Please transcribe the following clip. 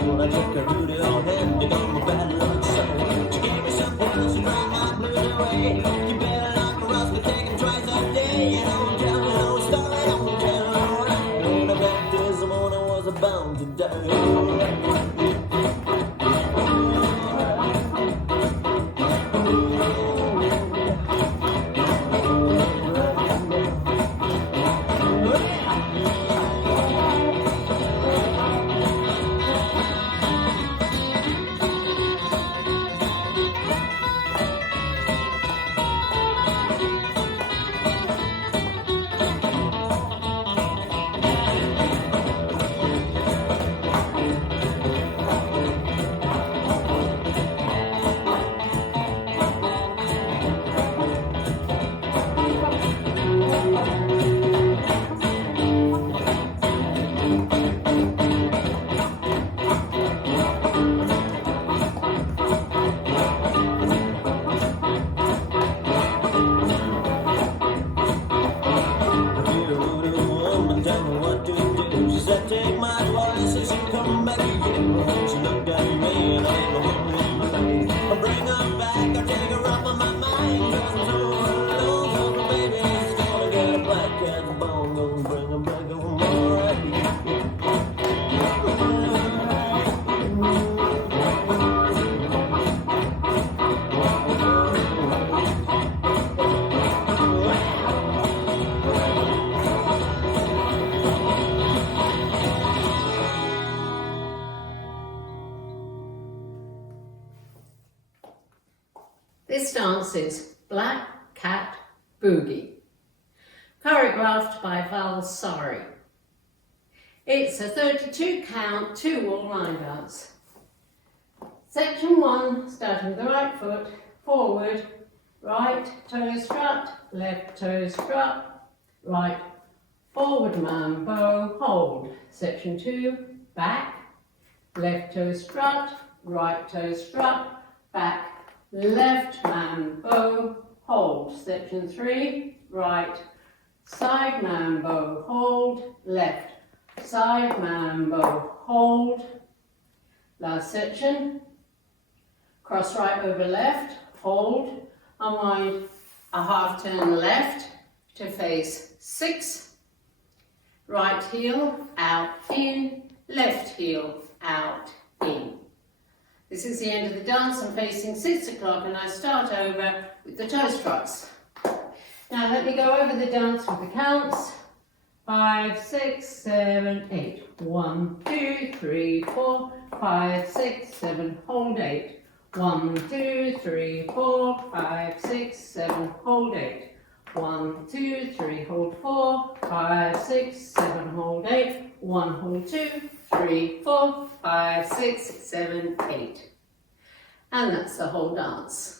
I took a root on hand to go my bad luck so. She gave me some pills to drive my blues away. You better knock her off, but take them twice a day. You don't tell me no story, don't tell no lie. And I bet this morning was bound to die. Take my advice and she come back again. She looked at me and I I'll bring her back, I'll take her off of my mind. Cause I'm so alone, so baby, she's gonna get a black cat's bone. Gonna bring her back home, alright. This dance is Black Cat Boogie, choreographed by Val Sari. It's a 32 count, 2-wall line dance. Section 1, starting with the right foot, forward, right toe strut, left toe strut, right, forward mambo, hold. Section 2, back, left toe strut, right toe strut, back, left mambo, hold. Section 3, right, side mambo, hold, left, side mambo, hold. Last section, cross right over left, hold, unwind a half turn left to face 6, right heel, out, in, left heel, out, in. This is the end of the dance. I'm facing 6 o'clock and I start over with the toe struts. Now let me go over the dance with the counts. 5, 6, 7, 8. 1, 2, 3, 4, 5, 6, 7, hold 8. 1, 2, 3, 4, 5, 6, 7, hold 8. 1, 2, 3, hold 4, 5, 6, 7, hold 8. 1, hold 2, 3, 4, 5, 6, 7, 8. And that's the whole dance.